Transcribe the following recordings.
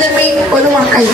அருமை பொதுமக்கள்,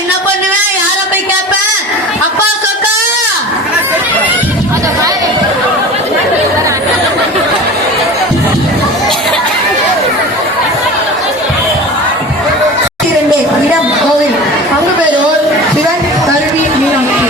என்ன பண்ணுவேன்? யார போய் கேட்பேன்? அப்பா சொக்கா இடம் கோவில் பங்கு பெறுவோர் சிவன், கருவி, மீனாட்சி.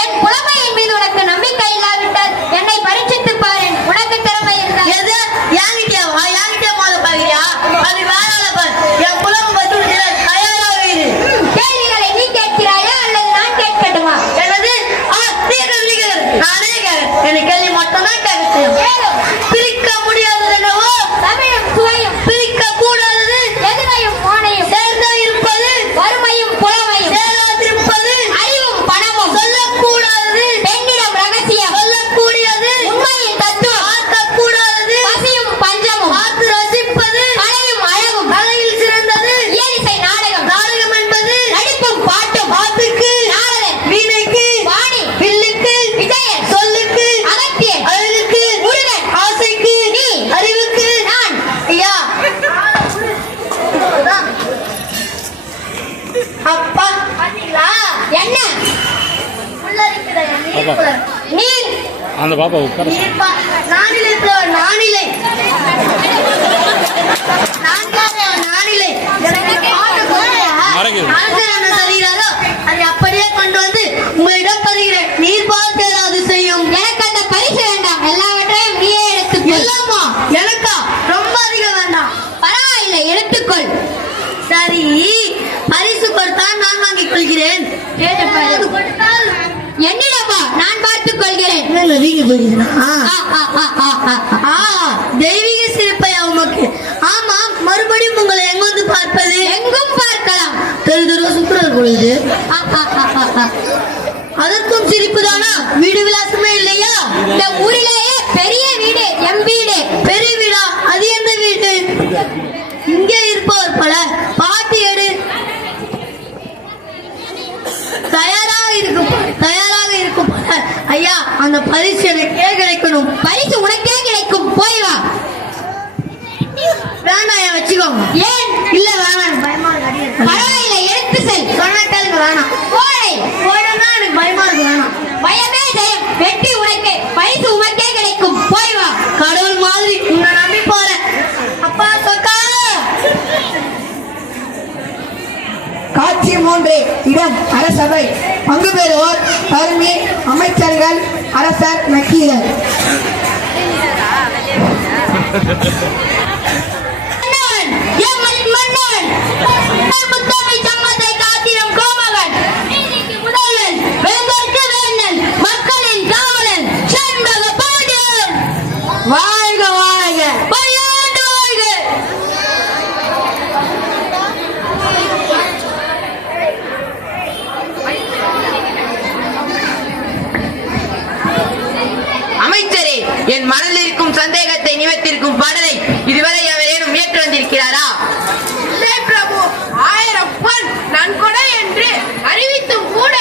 என் புலமையின் மீது உனக்கு நம்பிக்கை இல்லாவிட்டால் என்னை பரீட்சித்து பாரு. உனக்கு திறமை இருந்தால் அது வேறால பார். என் புலமை பற்றி தயாராக இரு. கேள்விகளை நீ கேட்கிறாயா அல்லது நான் கேட்கட்டுமா? என்னது? நானே கேட்கிறேன். கேள்வி மட்டும் தான் கேட்கிறேன். பிரிக்க முடியாதது என்னவோ தமிழும் சுவையும், பிரிக்க கூடாதது எதுகையும் மோனையும், சேர்ந்த இருப்பது வறுமையும் புலமையும், சேராதிருப்பது அறிவும் பணமும், சொல்லக்கூடாதது பெண்ணிடம் ரகசியம், சொல்லக்கூடியது உண்மையின் தத்துவம், பார்க்கக்கூடாதது பசியும் பஞ்சமும், பார்த்து ரசிப்பது கலையும் அழகும், கலையில் சிறந்தது இயலிசை நாடகம், நாடகம் என்பது நடிப்பும் பாட்டும், பாட்டுக்கு நாரதன், வீணைக்கு வாணி, வில்லுக்கு விஜயன், சொல்லுக்கு அகத்தியன், அழகுக்கு முருகன், ஆசைக்கு நீ, அறிவுக்கு நான். ஐயா அப்பா பாத்தீங்களா? என்ன நீர் அந்த பாப்பா உட்கார நானிலை நானிலை நானிலை சொல்கிறாரோ அதை அப்படியே கொண்டு வந்து உங்களிடம் தருகிறேன். நீர் பார்த்து ஏதாவது செய்யும். எனக்கு அந்த பரிசு வேண்டாம். எல்லாவற்றையும் நீயே எடுத்துக்கொள். இல்லாமா? எனக்கா? ரொம்ப அதிகம் வேண்டாம். பரவாயில்லை, எடுத்துக்கொள். சரி, பரிசு கொடுத்தால் நான் வாங்கிக் கொள்கிறேன். என்னிடமா? நான் பார்த்துக் கொள்கிறேன். தெய்வீக சிறப்பையா உமக்கு? ஆமாம், மறுபடியும் உங்களை எங்கு வந்து பார்ப்பது? எங்கும் பார்க்கலாம். அதற்கும் சிரிப்புதானா? வீடு விலாசமே இல்லையா? இந்த ஊரிலேயே பெரிய வீடு எம் வீடு. பெரிய வீடா? அது எந்த வீடு? இங்கே இருப்பவர் பல பாட்டி எடு. தயாராக இருக்கும் பல. ஐயா, அந்த பரிசு எனக்கே கிடைக்கணும். பரிசு உனக்கே கிடைக்கும், போய் வா. வேணாம், வச்சுக்கோங்க. ஏன்? இல்ல வேணாம், பயமா இருக்கு. பரவாயில்லை, எடுத்து செல். சொன்னாட்டலுக்கு வேணாம். போயனா எனக்கு பயமா இருக்கு, வேணாம். பயமே ஜெயம், வெற்றி உனக்கே, பரிசு உனக்கே கிடைக்கும், போய் வா. கடவுள் மாதிரி உன்னை நம்பி போறேன். அப்பா சொக்கா. காட்சி 3. இடம் அரசவை. பங்கு பெறுவோர் தருமி, அமைச்சர்கள், அரசர், நக்கீரர். முத்தமை சம்மத்தை காத்திடும் கோமகன், முதல்வன், வேந்தற்கு வேந்தன், மக்களின் காவலன், செண்பக பாண்டியன். வாழ்க வாழ்க. பல்லாண்டு வாழ்க. அமைச்சரே, என் மனதில் இருக்கும் சந்தேகத்தை நிவர்த்திக்கும் பாடலை இதுவரை அவரேனும் ஏற்று வந்திருக்கிறாரா? பிரபு, 1000 பொன் நன்கொடை என்று அறிவித்தும் கூட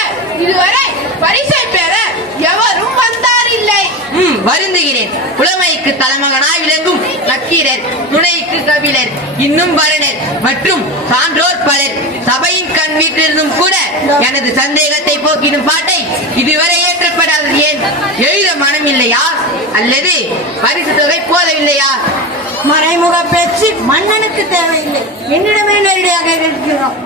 இதுவரை பரிசை பெற எவரும் வந்தாரில்லை. வருந்துகிறேன். புலமைக்கு தலைமகனாய் விளங்கும் நக்கீரர், துணைக்கு கபிலர், இன்னும் பரணர் மற்றும் சான்றோர் பலர் சபையின் கண் வீட்டிலிருந்தும் கூட எனது சந்தேகத்தை போக்கிடும் பாட்டை இதுவரை ஏற்றப்படாதது ஏன்? எழுத மனம் இல்லையா? அல்லது பரிசு தொகை போதவில்லையா? மறைமுக பேச்சு மன்னனுக்கு தேவையில்லை. என்னிடமே நேரடியாக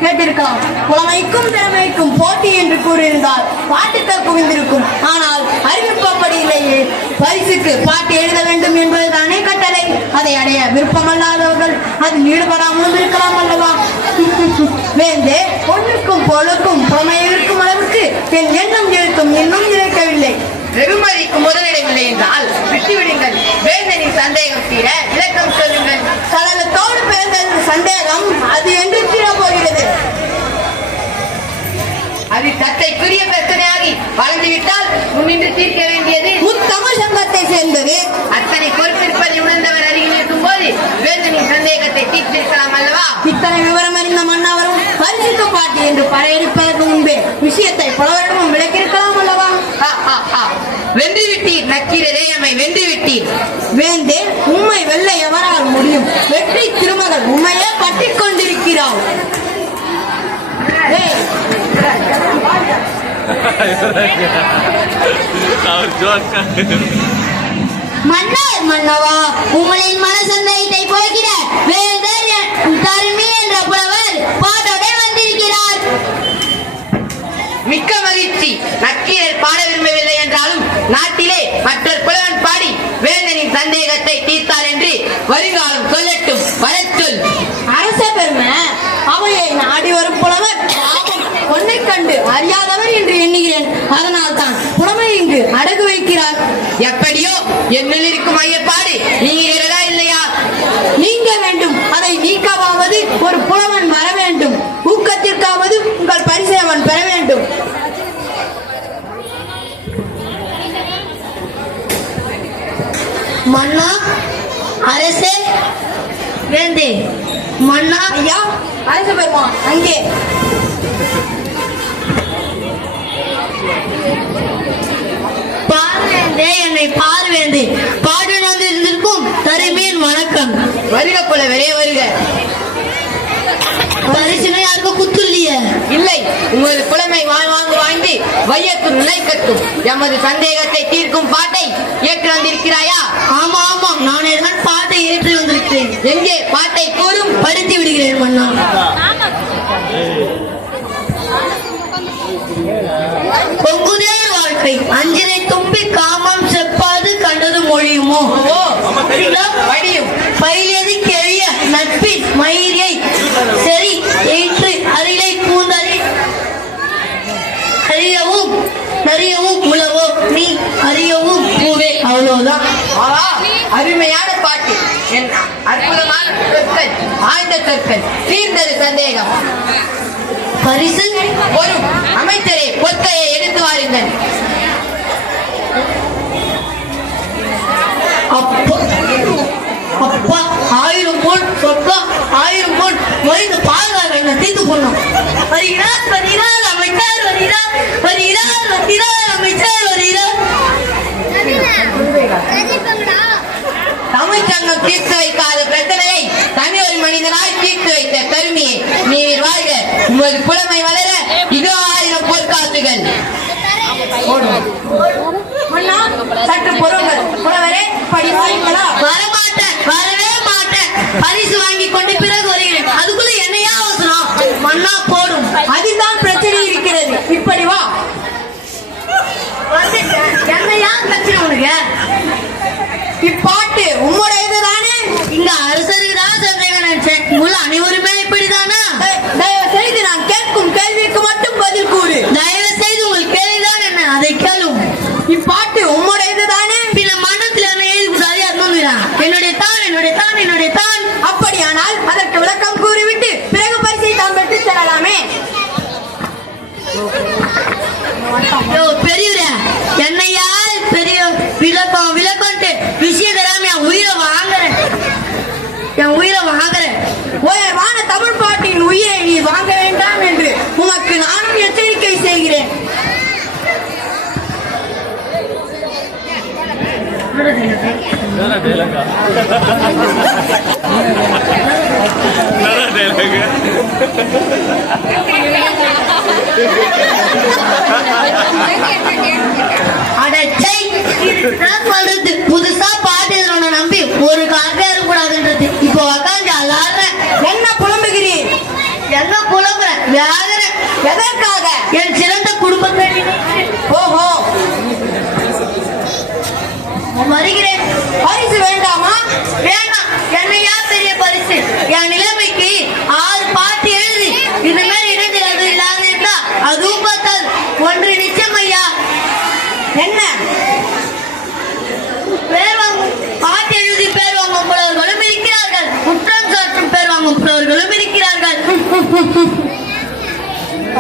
கேட்டிருக்கலாம். புலமைக்கும் திறமைக்கும் போட்டி என்று கூறியிருந்தால் பாட்டுக்கள் குவிந்திருக்கும். ஆனால் அறிவிப்பப்படி இல்லையே. பரிசுக்கு பாட்டு எழுத வேண்டும் என்பதுதானே கட்டளை. அதை அடைய விருப்பமல்லாதவர்கள் அதில் ஈடுபடாமலும் இருக்கலாம் அல்லவா? வேந்தே, பொண்ணுக்கும் பொழுக்கும் புலமை இருக்கும் அளவுக்கு என் எண்ணம் இருக்கும் இன்னும் இழைக்கவில்லை. வெகுமதிக்கு முதலிடவில்லை என்றால் விட்டுவிடுங்கள். வேந்தனின் சந்தேகம் தீர விளக்கம் சொல்லுங்கள். சடலத்தோடு பிறந்தது சந்தேகம், அது என்று தீரப்போகிறது. அது தத்தைக்குரிய பிரச்சனையாகி வளர்ந்துவிட்டால் முன்னின்று தீர்க்க வேண்டியது முத்தமிழ் சங்கத்தை சேர்ந்தது. அத்தனை பொறுப்பிருப்பதை உணர்ந்தவர் அருகில் இருக்கும் போது வேந்தனின் சந்தேகத்தை தீர்த்திருக்கலாம் அல்லவா? இத்தனை விவரம் அறிந்த மன்னவரும் பரிசுக்கு பாட்டு என்று படையெடுப்பதற்கு முன்பே விஷயத்தை புலவரிடமும் விளக்கியிருக்கலாம் அல்லவா? வென்றுவிட்டீர் நக்கீரரே, எம்மை வென்றுவிட்டீர். வேந்தே, உண்மை வெல்ல எவரால் முடியும்? வெற்றி திருமகள் உண்மையே கட்டிக் கொண்டிருக்கிறாள். மன்னவா, உங்களின் மன சந்தேகத்தை போக்கிட வேந்தர் தருமி என்ற புலவர் பாட்டோட வந்திருக்கிறார். மிக்க மகிழ்ச்சி. நக்கீரர் பாட விரும்பவில்லை என்றாலும் நாட்டிலே மற்றொரு புலவன் பாடி வேந்தனின் சந்தேகத்தை தீர்த்தார் என்று வருங்காலம் சொல்லட்டும். வரச்சொல். அரச பெருமை, அவையை நாடி வரும் புலவர் பொன்னை கண்டு அறியாதவர் என்று எண்ணுகிறேன். அதனால் தான் புலமை இங்கு அடகு வைக்கிறார். எப்படியோ என்னில் இருக்கும் ஐயப்பாடு நீங்கிறதா இல்லையா? நீங்க வேண்டும். அதை நீக்கவாவது ஒரு புலவன் வர வேண்டும். ஊக்கத்திற்காவது உங்கள் பரிசை அவன் பெற வேண்டும். மன்னா, அரசே, வேந்தே, மன்னா, ஐயா, அரச பெருமான் அங்கே. பார்வேந்தே, என்னை பார்வேந்தே. பாடு வந்திருக்கும் தருமீன் வணக்கம். வருக புலவரே, வருக. பரிசுனா யாருக்கும் குத்துல்லைய? இல்லை, உமது புலமை வாய்ந்து வையத்தும் நிலைக்கட்டும். எமது சந்தேகத்தை தீர்க்கும் பாட்டை ஏற்று வந்திருக்கிறாயா? ஆமா ஆமா, நான் எதனால் பாட்டை ஏற்றி வந்திருக்கிறேன். எங்கே பாட்டை கூறும்? படித்து விடுகிறேன் மன்னா. பொங்குதே வாழ்க்கை அஞ்சனை தும்பி காமம் செப்பாது கண்டது மொழியுமோ? வடியும் பயிலது கெழிய நட்பின் மயிரை சரி ஏற்று அரிலை கூந்தலை அறியவும் நறியவும் உழவோ நீ அறியவும் பூவே. அவ்வளவுதான். அருமையான பாட்டு. என் அற்புதமான சொற்கள், ஆழ்ந்த சொற்கள், தீர்ந்தது சந்தேகம். பரிசு ஒரு அமைச்சரே பொற்கையை எடுத்து வாருங்கள். அப்பா அப்பா 1000 பொன் சொத்தம் 1000 பொன் மொழிந்து பாதுகாக்க என்ன தீர்த்து போனோம். வருகிறார் வருகிறார் அமைச்சர் வருகிறார் வருகிறார் வருகிறார் அமைச்சர் வருகிறார். தமிழ்ச்சங்கம் தீர்த்து வைக்காத பிரச்சனையை தனி ஒரு மனிதனால் தீர்த்து வைத்த பெருமையை நீர் வாழ்க. உமது புலமை வளர இதோ 1000 பொற்காசுகள். சற்று பொறுங்கள். புலவரே, படி வாருங்களா? வரமாட்டேன், வரவே மாட்டேன். பரிசு வாங்கி கொண்டு பிறகு வருகிறேன். அதுக்குள்ள என்னையா அவசரம்? மண்ணா போடும். அதில்தான் பிரச்சனை இருக்கிறது. இப்படி வா. வந்துட்டேன். என்னையா பிரச்சனை உனக்கு? இப்பாட்டு உம்முடையது தானே? இங்க அரசருக்கு தான் சொல்றேன் நினைச்சேன். உள்ள அனைவருமே இப்படிதானா? தயவு செய்து நான் கேட்கும் கேள்விக்கு மட்டும் பதில் கூறு. தயவு செய்து உங்கள் கேள்விதான் என்ன, அதை கேளும். இப்பாட்டு உம்முடையது தானே? பின்ன மண்டபத்தில் என்ன எழுதி கூடாது அர்த்தம். என்னுடைய தான் என்னுடைய தான் என்னுடைய தான். அப்படியானால் அதற்கு விளக்கம் கூறிவிட்டு பிறகு பரிசை தான் பெற்று செல்லலாமே. பெரியவரே, என்னையா பெரிய விளக்கம் விளக்கம்ட்டு விஷயம் தராம என் உயிரை வாங்குறேன். என் உயிரை வாங்குறேன். உயர்வான தமிழ் பாட்டின் உயிரை நீ வாங்க வேண்டாம் என்று உனக்கு நானும் எச்சரிக்கை செய்கிறேன். அடச்சை, நான் சொல்றது புதுசா பாட்டு எழுதுறவனை நம்பி ஒரு காரணம் இருக்கக்கூடாதுன்றது. இப்போ உக்காந்து அலாடுறேன். என்ன புலம்புகிறீர்? என்ன புலம்புறேன்? வியாகுறேன். எதற்காக? என் சிறந்த குடும்பத்தை நினைத்து. ஓஹோ, வருகிறேன். பரிசு வேண்டாமா? வேண்டாம். என்னையா பெரிய பரிசு? என் நிலைமைக்கு 6 பாட்டு எழுதி இந்த மாதிரி இடைஞ்சல் இல்லாத இருந்தா அதுவும் பார்த்தால் ஒன்று நிச்சயம் ஐயா. என்ன? பேர் வாங்கும் பாட்டு எழுதி பேர் வாங்கும் புலவர்களும் இருக்கிறார்கள். குற்றம் சாட்டும் பேர் வாங்கும் புலவர்களும் இருக்கிறார்கள்.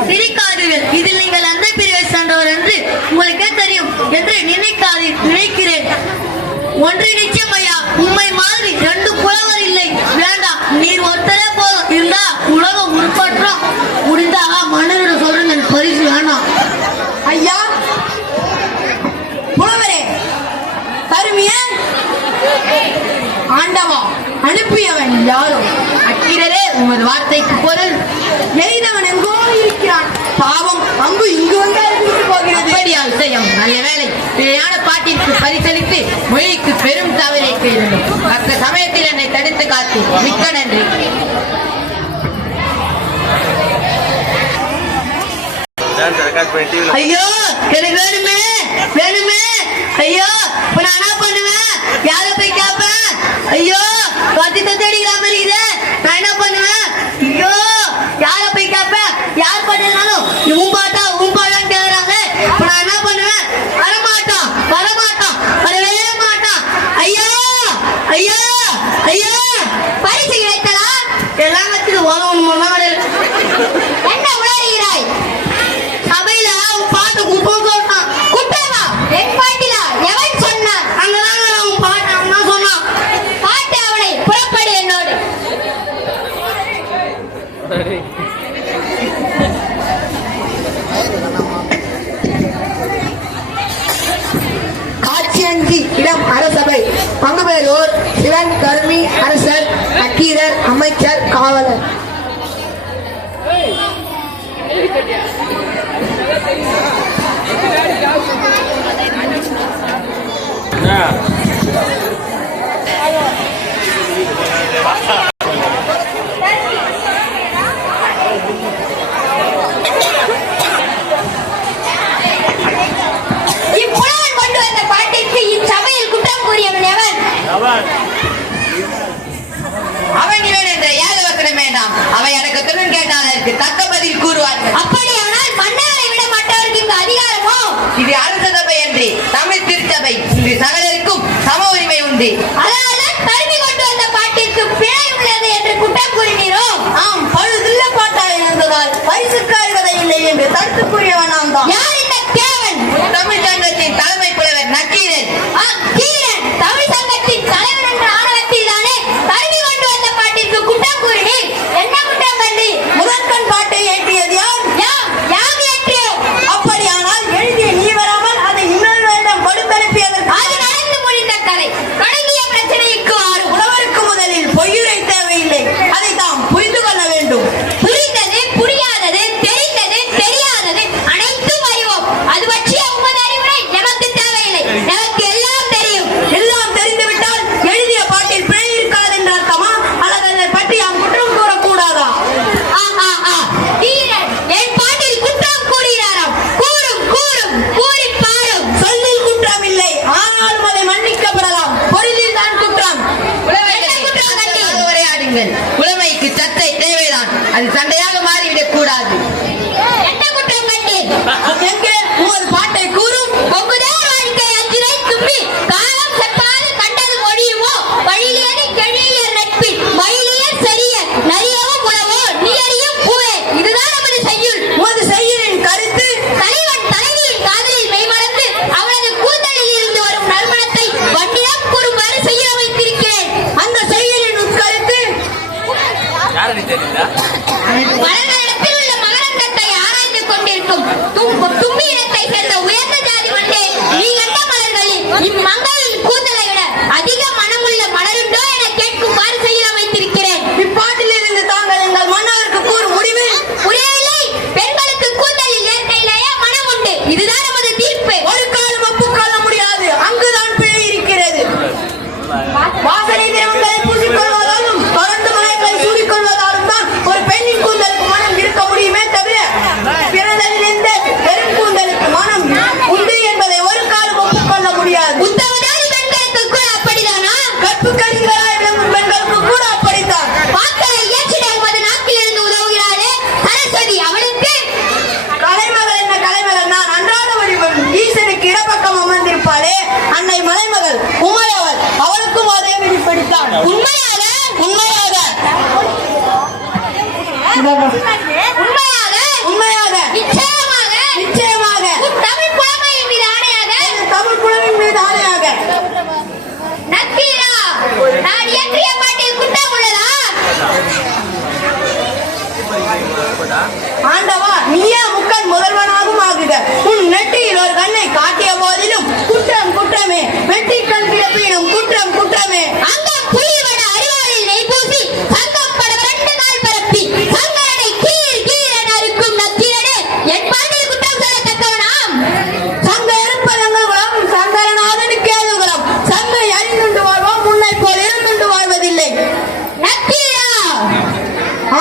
சிரிக்காதீர்கள். இதில் நீங்கள் அந்த பிரிவை சார்ந்தவர் என்று உங்களுக்கே தெரியும் என்று நினைக்கிறேன். ஒன்று நிச்சயம் ஐயா, உண்மை மாதிரி 2 புலவர் இல்லை. வேண்டாம், நீர் ஒருத்தரே போதும். இருந்தா உலகம் உருப்பற்றோம். முடிந்தா மன்னரோட சொல்றேன், பரிசு வேண்டாம். ஐயா புலவரே, தருமியன் ஆண்டவா, அனுப்பியவன் யாரோ? அக்கிரரே, உமது வார்த்தைக்கு பொருள். எரிந்தவன் எங்கோ இருக்கிறான். பாவம், அங்கு இங்கு வந்து அழிந்து போகிறது. அப்படியா விஷயம்? நல்ல வேலை. பிழையான பாட்டிற்கு பரிசளித்து மொழிக்கு பெரும் தவறை செய்தோம். தக்க சமயத்தில் என்னை தடுத்து காத்து மிக்க நன்றி. ஐயோ, எனக்கு வேணுமே வேணுமே. ஐயோ, இப்ப நான் என்ன பண்ணுவேன்? யார போய் கேட்பேன்? ஐயோ, கத்தி தத்தடிக்கிற மாதிரி இது. நான் என்ன பண்ணுவேன்? ஐயோ, யார போய் கேட்பேன்? யார் பண்ணாலும் உன் பாட்டா கேக்குறாங்க. இப்ப நான் என்ன பண்ணுவேன்? வரமாட்டான் வரமாட்டான் வரவே மாட்டான். ஐயோ ஐயோ ஐயோ, பரிசு கிடைத்ததா? எல்லாம் கத்துக்கு உதவணும். என்ன உளறுகிறாய்? சபையில அவன் பாட்டு குப்பம் சொல்றான். குற்றமா? என் பாட்டிலா? எவன் சொன்னான்? அங்கதான் அவன் பாட்டு அவன் தான் சொன்னான். பாட்டு அவனை புறப்படு என்னோடு. காட்சியஞ்சி இடம் அரசபை. பங்குபெறுவோர் சிவன், கருமி, அரசர், நக்கீரர், அமைச்சர், காவலர். இப்புலவன் கொண்டு வந்த பாட்டிற்கு இச்சபையில் குற்றம் கூறியவன் எவன்? அவன் இவன் என்ற ஏகவசனம் வேண்டாம். அவை அடக்கத்துடன் கேட்டால் அதற்கு தக்க பதில் கூறுவார்கள். அப்படியானால் மன்னரை விட மற்றவருக்கு இங்கு அதிகாரமோ? இது அரச சபை என்று தமிழ் திருச்சபை. இங்கு சகலருக்கும் சம உரிமை உண்டு. அதனால்தான் தருமி கொண்டு வந்த பாட்டிற்கு பிழை உள்ளது என்று குற்றம் கூறினீரோ? ஆம், பழுதுள்ள பாட்டாக இருந்ததால் பரிசுக்காக மாறிவிடக் கூடாது. என்ன குற்றம் கண்டேன்? எங்கே உமது பாட்டை கூறும். பொங்குதே வாழ்க்கை அஞ்சிரை தும்பி காலம் செப்பாது கண்டது மொழியுமோ வழியிலேயே கெழியர் நட்பி மயிலியர் சரிய நரியவும் உறவோ நீயறியும் பூவே. இதுதான் நமது செய்யுள். உமது செய்யுளின் கருத்து தலைவன் தலைவியின் காதலில் மெய்மறந்து அவளது கூந்தலில் இருந்து வரும் நறுமணத்தை வண்டிடம் கூறுமாறு செய்ய வைத்திருக்கிறேன். அந்த செய்யுளின் உட்கருத்து மலர்களிடத்தில் உள்ள மகரந்தத்தை ஆராய்ந்து கொண்டிருக்கும் தும்பி இனத்தை சேர்ந்த உயர்ந்த ஜாதி வண்டே, நீ கண்ட மலர்களில் இம்மங்கையின் கூந்தலை விட அதிக மனமுள்ள மலருண்டோ என கேட்குமாறு செய்ய வைத்திருக்கிறேன். இப்பாட்டிலிருந்து தாங்கள் எங்கள் மன்னருக்கு கூறும் முடிவு புரியவில்லை. பெண்களுக்கு கூந்தலில் இயற்கையிலேயே மனம் உண்டு. இதுதான் நமது தீர்ப்பு. ஒரு காலம் ஒப்புக்கொள்ள முடியாது. அங்குதான் பிழை இருக்கிறது. வாசனை திரவங்களை பூசிக்கொள்வதாலும் தொடர்ந்து மலைகளை சூடிக்கொள்வதாலும் தான் ஒரு பெண்ணின் கூந்தலுக்கு மனம் இருக்க முடியுமே தவிர பிறந்ததிலிருந்து பெரும் கூந்தலுக்கு மனம் உண்டு என்பதை ஒரு காலம் ஒப்புக்கொள்ள முடியாது. உத்தமதாரி பெண்களுக்கு கூட அப்படிதானா? கற்பு கருவிகளாய் விளங்கும் பெண்களுக்கு கூட அப்படித்தான். வாக்களை இயற்றிட உமது நாக்கில் இருந்து உதவுகிறாளே சரஸ்வதி, அவளுக்கு கலைமகள் என்ன கலைமகள்? நான் அன்றாட வழிபடும் ஈசனுக்கு இடப்பக்கம் அமர்ந்திருப்பாளே அன்னை மலைமகள் உமையவள். அவளுக்கும் அதே விதிப்படித்தான். உண்மையாக உண்மையாக உண்மையாக உண்மையாக நிச்சயமாக நிச்சயமாக உன் தமிழ் புலமையின் மீது ஆணையாக தமிழ் குழுவின் மீது ஆணையாக நக்கீரா, நான் இயற்றிய பாட்டில் குற்றம் உள்ளதா? ஆண்டவா, நீயே முக்கண் முதல்வனாகும் ஆகுக. உன் நெற்றியில் ஒரு கண்ணை காட்டிய போதிலும் குற்றம் குற்றமே, வெட்டிக்கண் கிடப்பினும் குற்றம் குற்றமே. அங்க புலிவட அறிவாளில் நெய் பூசி சங்கம் பட 2 நாள் பரப்பி சங்கரனை கீர் கீர் என அறுக்கும் நக்கீரனே, என் பாட்டில் குற்றம் சொல்லத்தக்கவனாம். சங்க இருப்பதங்கள் குலம், சங்கரநாதனுக்கு ஏது குலம்? சங்கை அறிந்துண்டு வாழ்வோம், முன்னை போல் இருந்துண்டு வாழ்வதில்லை. நக்கீரா,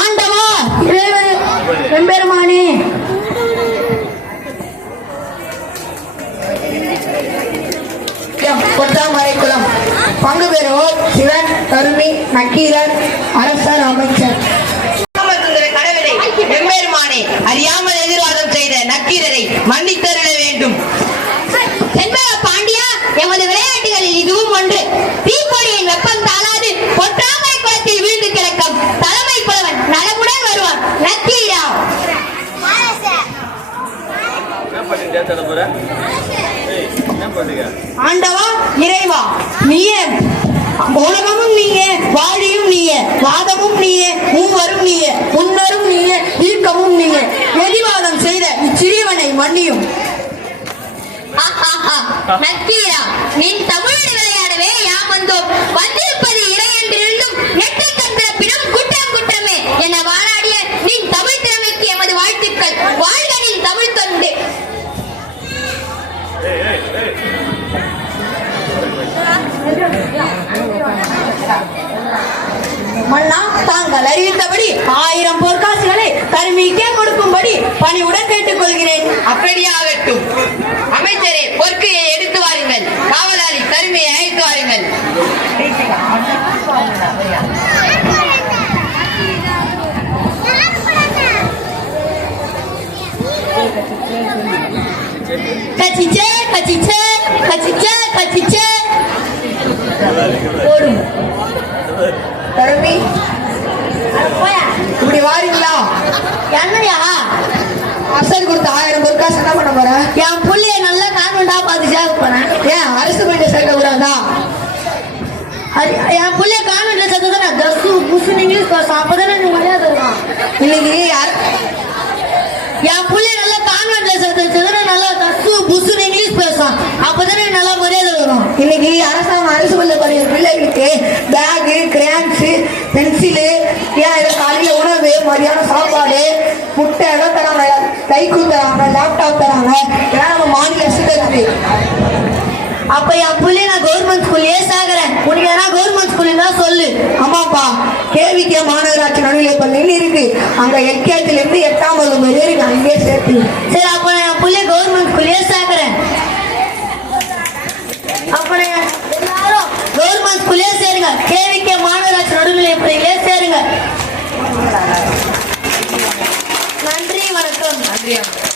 ஆண்டவா, இறைவன் எம்பெருமானே, பொற்றாமரை குலம் பங்கு பெறுவோர் சிவன், கருமி, நக்கீரர், அரசர், அமைச்சர். ராமச்சந்திர கடவுளை எம்பெருமானே, அறியாமல் எதிர்வாதம் செய்த நக்கீரரை மன்னித்தருள வேண்டும். செண்பக பாண்டியா, எமது விளையாட்டுகளில் இதுவும் ஒன்று. தீப்பொறியின் வெப்பம் தாளாது பொற்றாமரை குளத்தில் வீழ்ந்து கிடக்கும் தலைமை புலவன் நலமுடன் வருவான். நக்கீரா, ஆண்டவா, இறைவா, நீயே உலகமும் நீயே, வாழியும் நீயே, வாதமும் நீயே, மூவரும் நீயே, முன்னரும் நீயே, ஈர்க்கமும் நீயே. எதிர்வாதம் செய்த இச்சிறியவனை மன்னியும். நக்கீரா, நின் தமிழ் விளையாடவே யாம் வந்தோம். வந்திருப்பது இறை என்றிருந்தும் நெட்டை கந்திரப்பினும் குற்றம் குற்றமே என வாழாடிய நின் தமிழ் திறமைக்கு எமது வாழ்த்துக்கள். வாழ்க நின் தமிழ் தொண்டு. மன்னா, தாங்கள் அறிவித்தபடி 1000 பொற்காசுகளை கருமிக்கே கொடுக்கும்படி பணிவுடன் கேட்டுக்கொள்கிறேன். அப்படியாகட்டும். அமைச்சரே, பொற்கையை எடுத்து வாருங்கள். காவலாளி கருமையை அழைத்து வாருங்கள். கச்சிச்சே கச்சிச்சே கச்சிச்சே கச்சிச்சே. கருமி, இப்படி வாரீங்களா? என்னையா அரசர் கொடுத்த 1000 பொற்காசு என்ன பண்ண போற? என் புள்ளைய நல்லா கான்வெண்டா பார்த்து சேர்க்க போறேன். ஏன் அரசு பள்ளியில சேர்க்க கூடாதா? என் புள்ளைய கான்வெண்ட்ல சேர்த்தா தசு புசு இங்கிலீஷ் பேசும். அப்பதானே நீ மரியாதை இருக்கும். இன்னைக்கு என் புள்ளைய நல்லா கான்வெண்ட்ல சேர்த்தா நல்லா தசு புசு இங்கிலீஷ் பேசும். அப்பதானே நல்லா மரியாதை வரும். இன்னைக்கு அரசாங்கம் அரசு பள்ளி படிக்கிற பிள்ளைகளுக்கு பேகு, கிரேன்ஸ், பென்சிலு, காலையில உணவு, மதியானம் சாப்பாடு, முட்டை எல்லாம் தராங்க, கைக்கூ தராங்க, லேப்டாப் தராங்க. ஏன்னா நம்ம மாநில அரசு தருது. அப்ப என் புள்ளைய நான் கவர்மெண்ட் ஸ்கூல்லயே சேர்க்கிறேன். உனக்கு எதனா கவர்மெண்ட் ஸ்கூல்ல தான் சொல்லு. ஆமாப்பா, கேவிகே மாநகராட்சி நடுநிலை பள்ளின்னு இருக்கு. அங்க எல்கேஜில இருந்து 8ஆம் வகுப்பு வரை இருக்கு. அங்கேயே சேர்த்து. சரி, அப்ப நான் என் புள்ளைய கவர்மெண்ட் ஸ்கூல்லயே சேர்க்கிறேன். அப்ப நான் எல்லாரும் கவர்மெண்ட் ஸ்கூல்லயே சேருங்க. கேவிகே மாநகராட்சி நடுநிலை பள்ளியிலே சேருங்க. நன்றி.